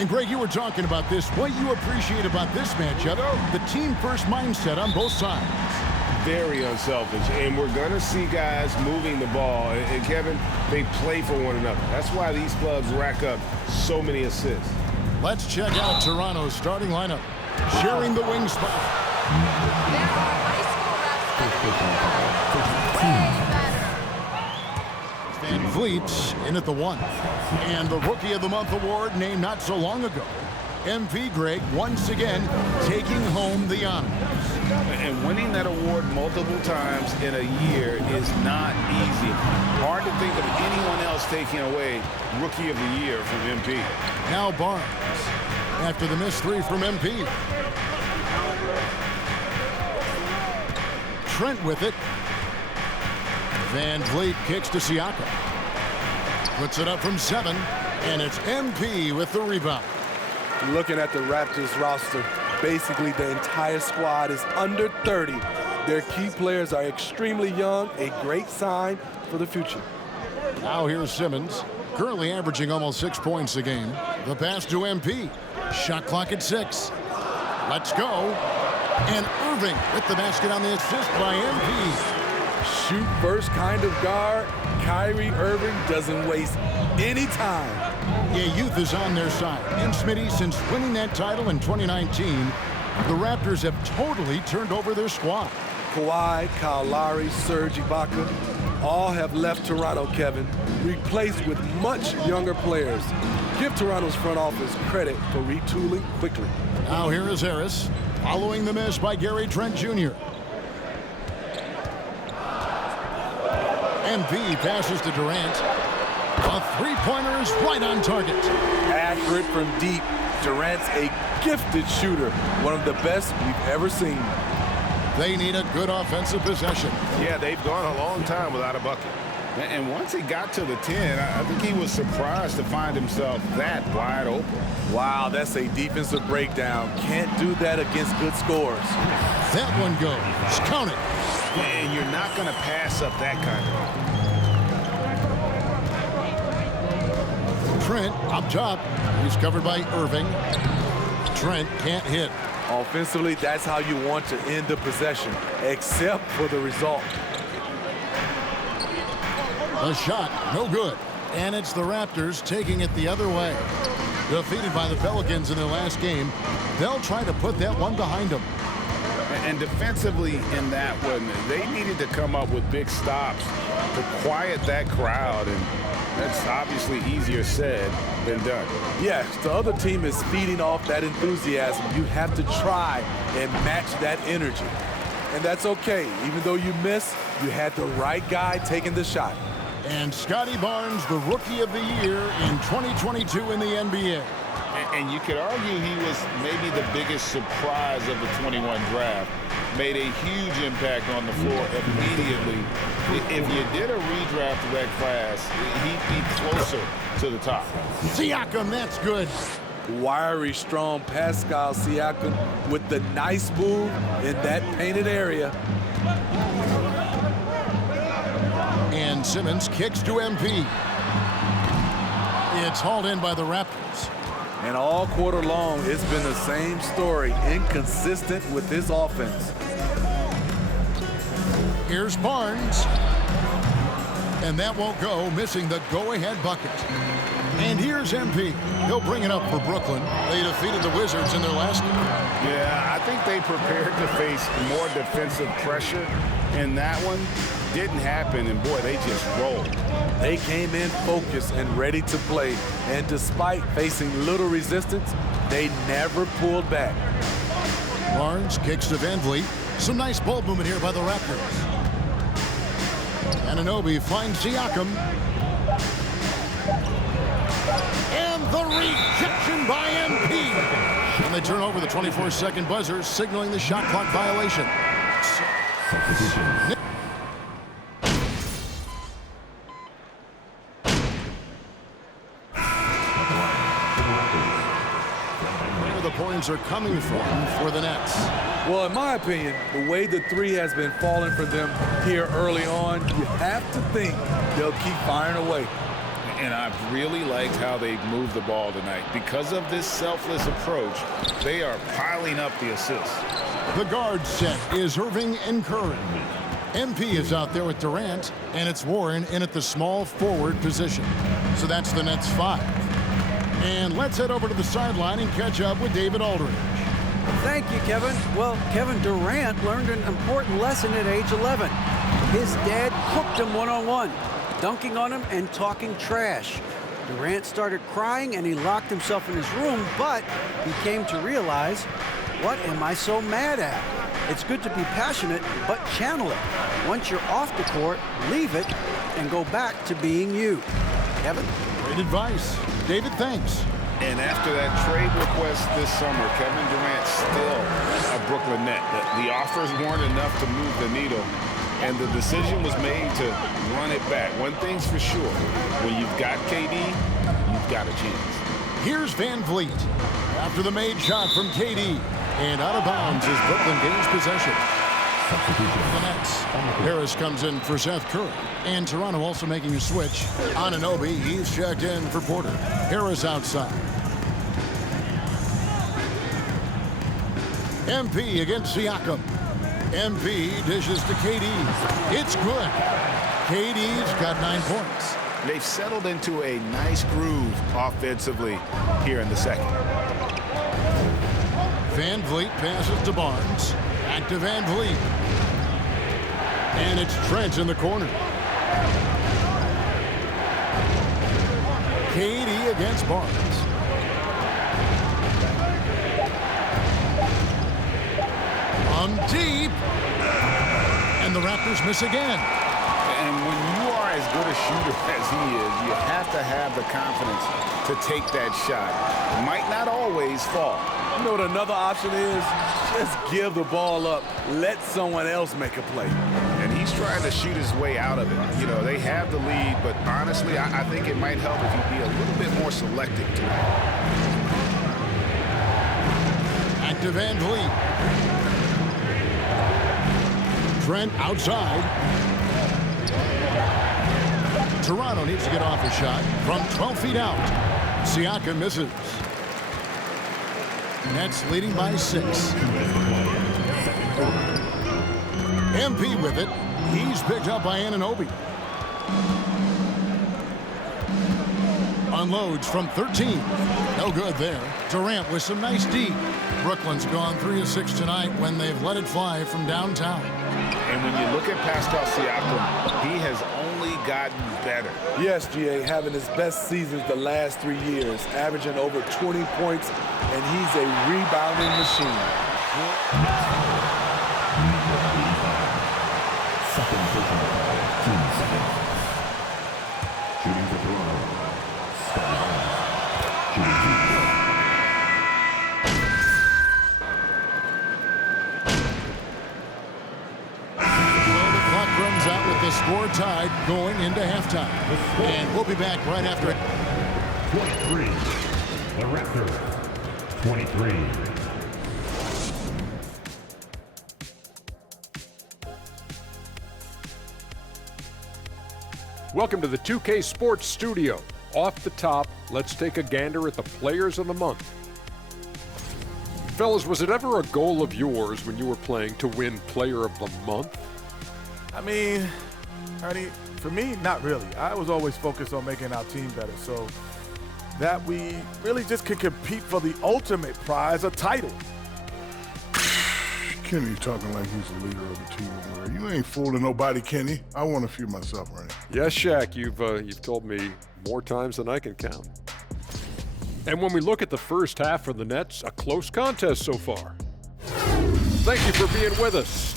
And, Greg, you were talking about this. What you appreciate about this matchup, the team-first mindset on both sides. Very unselfish, and we're going to see guys moving the ball. And, Kevin, they play for one another. That's why these clubs rack up so many assists. Let's check out Toronto's starting lineup. Sharing the wing spot. There are high school refs way better. Van Vliet's in at the 1. And the Rookie of the Month award named not so long ago. MP Greg once again taking home the honor. And winning that award multiple times in a year is not easy. Hard to think of anyone else taking away Rookie of the Year from MP. Now Barnes after the missed 3 from MP. Trent with it. Van Vliet kicks to Siakam. Puts it up from 7, and it's MP with the rebound. Looking at the Raptors roster, basically the entire squad is under 30. Their key players are extremely young, a great sign for the future. Now here's Simmons, currently averaging almost 6 points a game. The pass to MP. Shot clock at 6. Let's go. And Irving with the basket on the assist by MP. Shoot first kind of guard. Kyrie Irving doesn't waste any time. Yeah, youth is on their side. And Smitty, since winning that title in 2019, the Raptors have totally turned over their squad. Kawhi, Kyle Lowry, Serge Ibaka, all have left Toronto, Kevin, replaced with much younger players. Give Toronto's front office credit for retooling quickly. Now here is Harris, following the miss by Gary Trent Jr. MP passes to Durant. A three-pointer is right on target. Accurate from deep. Durant's a gifted shooter, one of the best we've ever seen. They need a good offensive possession. Yeah, they've gone a long time without a bucket. And once he got to the 10, I think he was surprised to find himself that wide open. Wow, that's a defensive breakdown. Can't do that against good scores. That one goes. Count it. And you're not going to pass up that kind of. Trent up top. He's covered by Irving. Trent can't hit. Offensively, that's how you want to end the possession, except for the result. The shot, no good. And it's the Raptors taking it the other way. Defeated by the Pelicans in their last game, they'll try to put that one behind them. And defensively in that one, they needed to come up with big stops to quiet that crowd, and that's obviously easier said than done. Yes, the other team is feeding off that enthusiasm. You have to try and match that energy. And that's okay. Even though you miss, you had the right guy taking the shot. And Scotty Barnes, the Rookie of the Year in 2022 in the NBA. And you could argue he was maybe the biggest surprise of the 21 draft. Made a huge impact on the floor immediately. If you did a redraft of that class, he'd be closer to the top. Siakam, that's good. Wiry, strong Pascal Siakam with the nice move in that painted area. And Simmons kicks to MP. It's hauled in by the Raptors. And all quarter long, it's been the same story, inconsistent with this offense. Here's Barnes. And that won't go, missing the go-ahead bucket. And here's MP. He'll bring it up for Brooklyn. They defeated the Wizards in their last game. Yeah, I think they prepared to face more defensive pressure in that one. Didn't happen, and boy, they just rolled. They came in focused and ready to play, and despite facing little resistance, they never pulled back. Barnes kicks to Van Vliet. Some nice ball movement here by the Raptors. Anunoby finds Siakam. And the rejection by MP. And they turn over the 24-second buzzer, signaling the shot clock violation. Where the points are coming from for the Nets. Well, in my opinion, the way the three has been falling for them here early on, you have to think they'll keep firing away. And I've really liked how they've moved the ball tonight. Because of this selfless approach, they are piling up the assists. The guard set is Irving and Curry. MP is out there with Durant, and it's Warren in at the small forward position. So that's the Nets 5. And let's head over to the sideline and catch up with David Aldridge. Thank you, Kevin. Well, Kevin Durant learned an important lesson at age 11. His dad cooked him one-on-one, dunking on him and talking trash. Durant started crying and he locked himself in his room, but he came to realize, what am I so mad at? It's good to be passionate, but channel it. Once you're off the court, leave it and go back to being you. Kevin? Great advice. David, thanks. And after that trade request this summer, Kevin Durant's still a Brooklyn Net. The offers weren't enough to move the needle, and the decision was made to run it back. One thing's for sure, when you've got KD, you've got a chance. Here's Van Vliet after the made shot from KD. And out of bounds is Brooklyn gains possession. The Nets. Harris comes in for Seth Curry. And Toronto also making a switch. Anunoby, he's checked in for Porter. Harris outside. MP against Siakam. MP dishes to KD. It's good. KD's got 9 points. They've settled into a nice groove offensively here in the second. Van Vliet passes to Barnes. Back to Van Vliet. And it's Trent in the corner. KD against Barnes. On deep. And the Raptors miss again. And when you are as good a shooter as he is, you have to have the confidence to take that shot. It might not always fall. You know what another option is? Just give the ball up. Let someone else make a play. And he's trying to shoot his way out of it. You know, they have the lead, but honestly, I think it might help if he'd be a little bit more selective tonight. Back to Van Vliet. Trent outside. Toronto needs to get off a shot from 12 feet out. Siakam misses. Nets leading by 6. MP with it. He's picked up by Anunoby. Unloads from 13. No good there. Durant with some nice D. Brooklyn's gone 3 of 6 tonight when they've let it fly from downtown. And when you look at Pascal Siakam, he has only gotten better. Yes, GA, having his best seasons the last 3 years, averaging over 20 points, and he's a rebounding machine. Second position, 2 seconds. Shooting for Toronto. Scotty Barnes. Shooting 2. Runs out with the score tied going into halftime. And we'll be back right after it. 23. The Raptors. 23. Welcome to the 2K Sports Studio. Off the top, let's take a gander at the Players of the Month. Fellas, was it ever a goal of yours when you were playing to win Player of the Month? I mean, Ernie, for me, not really. I was always focused on making our team better, so that we really just could compete for the ultimate prize, a title. Kenny talking like he's the leader of the team. You ain't fooling nobody, Kenny. I want a few myself, Ernie. Yes, Shaq, you've told me more times than I can count. And when we look at the first half for the Nets, a close contest so far. Thank you for being with us.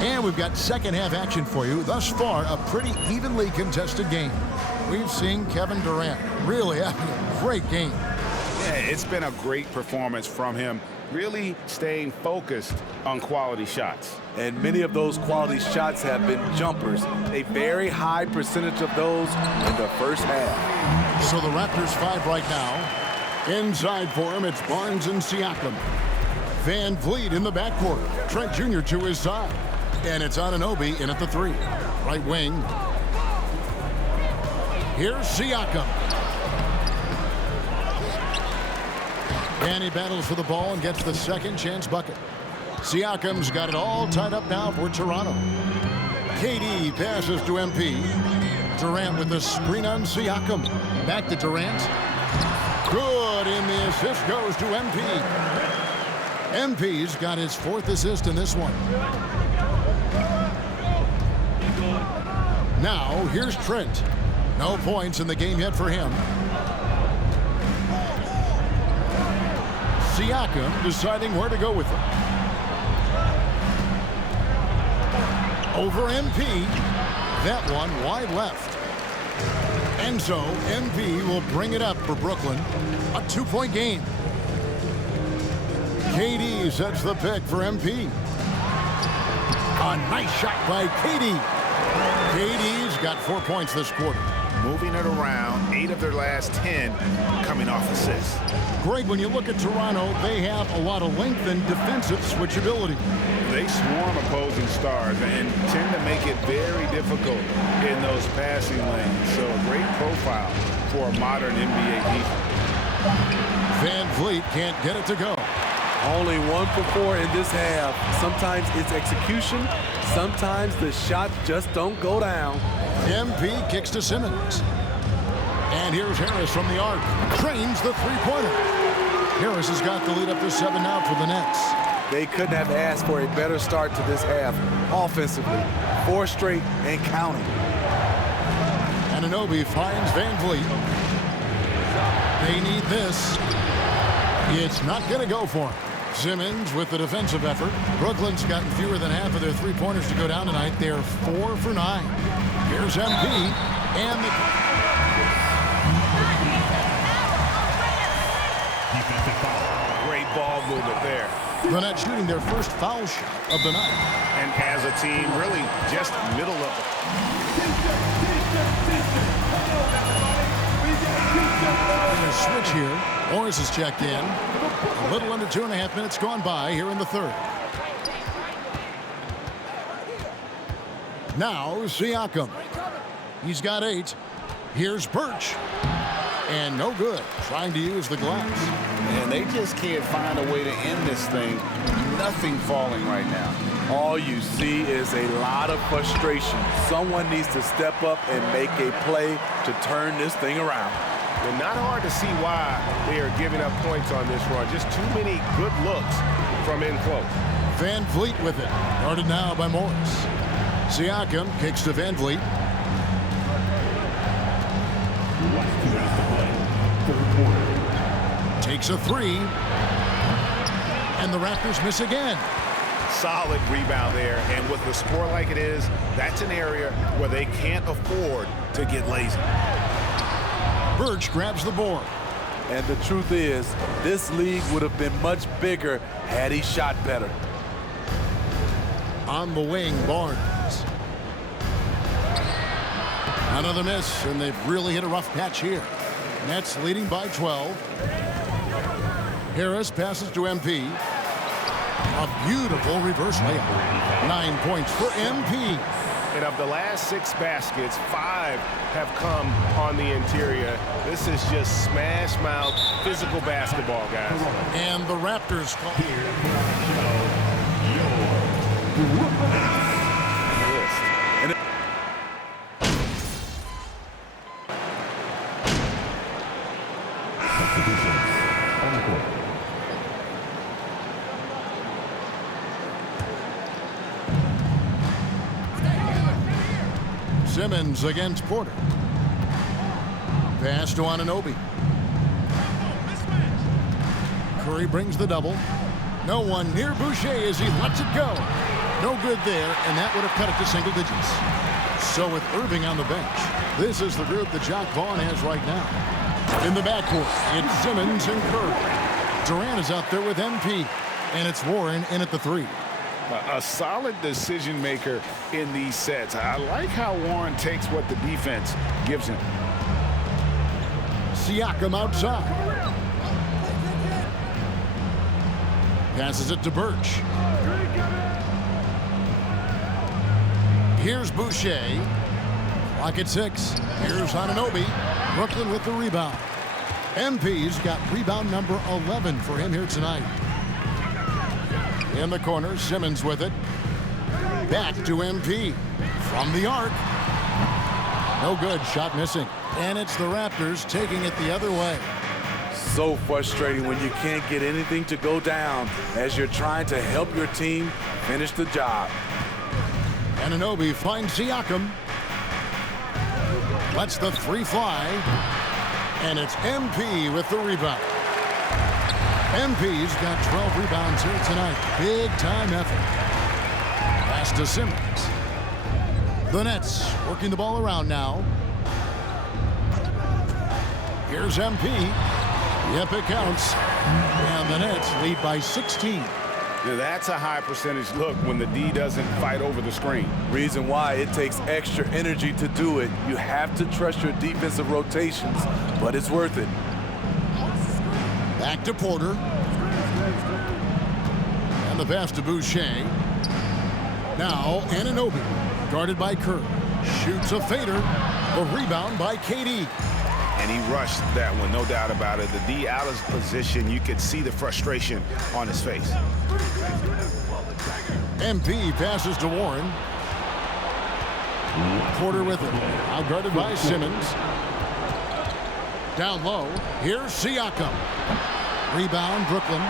And we've got second half action for you. Thus far, a pretty evenly contested game. We've seen Kevin Durant really having a great game. Yeah, it's been a great performance from him, really staying focused on quality shots. And many of those quality shots have been jumpers. A very high percentage of those in the first half. So the Raptors 5 right now. Inside for him, it's Barnes and Siakam. Van Vliet in the backcourt. Trent Jr. to his side. And it's Anunoby in at the 3. Right wing. Here's Siakam. And he battles for the ball and gets the second chance bucket. Siakam's got it all tied up now for Toronto. KD passes to MP. Durant with the screen on Siakam. Back to Durant. Good, and the assist goes to MP. MP's got his 4th assist in this one. Now, here's Trent. No points in the game yet for him. Siakam deciding where to go with it. Over MP. That one wide left. And so MP will bring it up for Brooklyn. A 2-point game. KD sets the pick for MP. A nice shot by KD. KD's got 4 points this quarter. Moving it around, 8 of their last 10 coming off assists. Greg, when you look at Toronto, they have a lot of length and defensive switchability. They swarm opposing stars and tend to make it very difficult in those passing lanes. So a great profile for a modern NBA defense. Van Vliet can't get it to go. Only 1 for 4 in this half. Sometimes it's execution. Sometimes the shots just don't go down. MP kicks to Simmons. And here's Harris from the arc. Trains the three-pointer. Harris has got the lead up to 7 now for the Nets. They couldn't have asked for a better start to this half offensively. 4 straight and counting. Anunoby finds Van Vliet. They need this. It's not going to go for him. Simmons with the defensive effort. Brooklyn's gotten fewer than half of their three-pointers to go down tonight. They're 4 for 9. Here's MP. And the... Great ball movement there. The Nets shooting their first foul shot of the night. And as a team, really just middle of it. A switch here. Morris has checked in. A little under 2.5 minutes gone by here in the third. Now Siakam. He's got 8. Here's Birch. And no good. Trying to use the glass. And they just can't find a way to end this thing. Nothing falling right now. All you see is a lot of frustration. Someone needs to step up and make a play to turn this thing around. And not hard to see why they are giving up points on this run. Just too many good looks from in close. Van Vliet with it. Guarded now by Morris. Siakam kicks to Van Vliet. Takes a 3. And the Raptors miss again. Solid rebound there. And with the score like it is, that's an area where they can't afford to get lazy. Birch grabs the board. And the truth is, this league would have been much bigger had he shot better. On the wing, Barnes. Another miss, and they've really hit a rough patch here. Nets leading by 12. Harris passes to MP. A beautiful reverse layup. 9 points for MP. And of the last 6 baskets, 5 have come on the interior. This is just smash mouth physical basketball, guys. And the Raptors call here. Simmons against Porter. Pass to Anunoby. Curry brings the double. No one near Boucher as he lets it go. No good there, and that would have cut it to single digits. So with Irving on the bench, this is the group that Jacque Vaughn has right now. In the backcourt, it's Simmons and Curry. Durant is out there with MP, and it's Warren in at the 3. A solid decision maker in these sets. I like how Warren takes what the defense gives him. Siakam outside. Passes it to Birch. Here's Boucher. Clock at 6. Here's Anunoby. Brooklyn with the rebound. MP's got rebound number 11 for him here tonight. In the corner, Simmons with it. Back to MP. From the arc. No good. Shot missing. And it's the Raptors taking it the other way. So frustrating when you can't get anything to go down as you're trying to help your team finish the job. Anunoby finds Siakam. Lets the three fly. And it's MP with the rebound. MP's got 12 rebounds here tonight. Big time effort. Pass to Simmons. The Nets working the ball around now. Here's MP. Yep, it counts. And the Nets lead by 16. Now that's a high percentage look when the D doesn't fight over the screen. Reason why it takes extra energy to do it. You have to trust your defensive rotations, but it's worth it. Back to Porter. And the pass to Boucher. Now Anunoby, guarded by Kerr. Shoots a fader. A rebound by KD. And he rushed that one, no doubt about it. The D out of position, you could see the frustration on his face. MP passes to Warren. Porter with it. Out guarded by Simmons. Down low. Here's Siakam. Rebound, Brooklyn.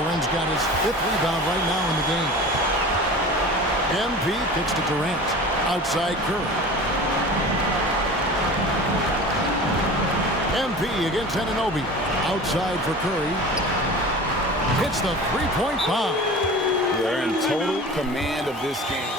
Warren's got his 5th rebound right now in the game. MP kicks to Durant. Outside Curry. MP against Anunoby. Outside for Curry. Hits the three-point bomb. They're in total command of this game.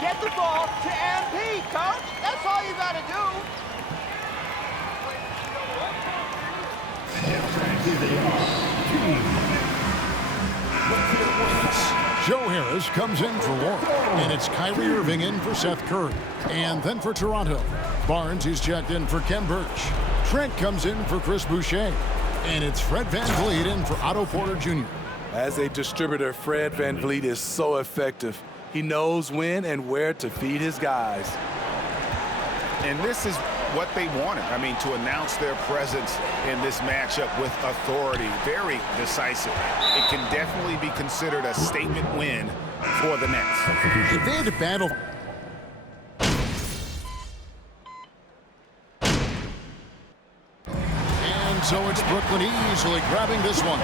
Get the ball to MP, coach. That's all you got to do. Joe Harris comes in for Warren. And it's Kyrie Irving in for Seth Curry. And then for Toronto, Barnes is checked in for Kem Birch. Trent comes in for Chris Boucher. And it's Fred VanVleet in for Otto Porter Jr. As a distributor, Fred VanVleet is so effective. He knows when and where to feed his guys. And this is what they wanted. I mean, to announce their presence in this matchup with authority, very decisive. It can definitely be considered a statement win for the Nets. If they had to battle... And so it's Brooklyn easily grabbing this one.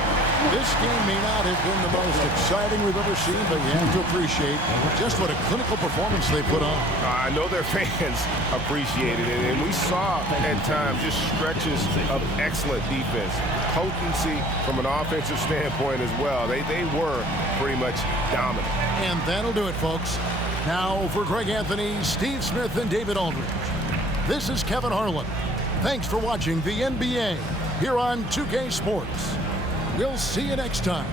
This game may not have been the most exciting we've ever seen, but you have to appreciate just what a clinical performance they put on. I know their fans appreciated it, and we saw at times just stretches of excellent defense. Potency from an offensive standpoint as well. They were pretty much dominant. And that'll do it, folks. Now for Greg Anthony, Steve Smith, and David Aldridge. This is Kevin Harlan. Thanks for watching the NBA here on 2K Sports. We'll see you next time.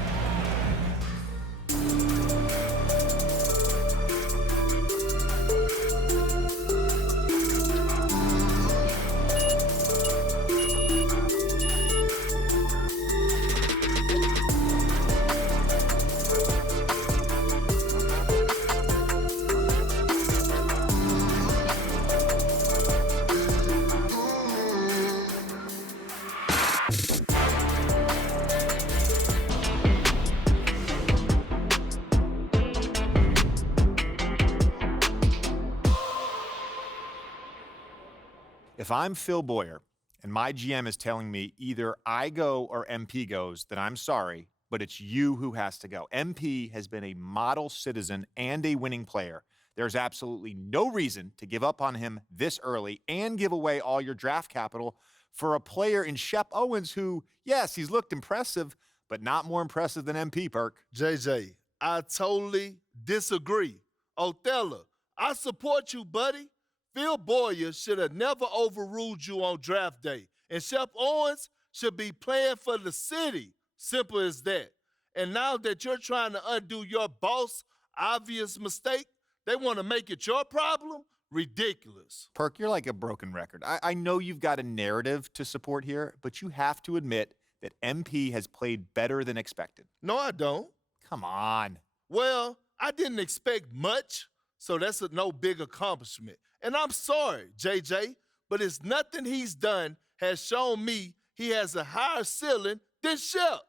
If I'm Phil Boyer and my GM is telling me either I go or MP goes, then I'm sorry, but it's you who has to go. MP has been a model citizen and a winning player. There's absolutely no reason to give up on him this early and give away all your draft capital for a player in Shep Owens who, yes, he's looked impressive, but not more impressive than MP, Perk. JJ, I totally disagree. Othello, I support you, buddy. Phil Boyer should have never overruled you on draft day. And Shep Owens should be playing for the city. Simple as that. And now that you're trying to undo your boss' obvious mistake, They want to make it your problem? Ridiculous. Perk, you're like a broken record. I know you've got a narrative to support here, but you have to admit that MP has played better than expected. No, I don't. Come on. Well, I didn't expect much, so that's a no big accomplishment. And I'm sorry, JJ, but it's nothing he's done has shown me he has a higher ceiling than Shep.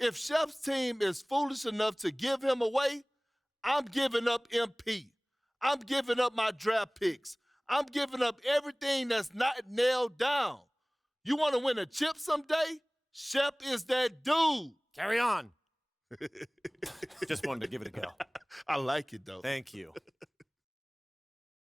If Shep's team is foolish enough to give him away, I'm giving up MP. I'm giving up my draft picks. I'm giving up everything that's not nailed down. You want to win a chip someday? Shep is that dude. Carry on. Just wanted to give it a go. I like it, though. Thank you.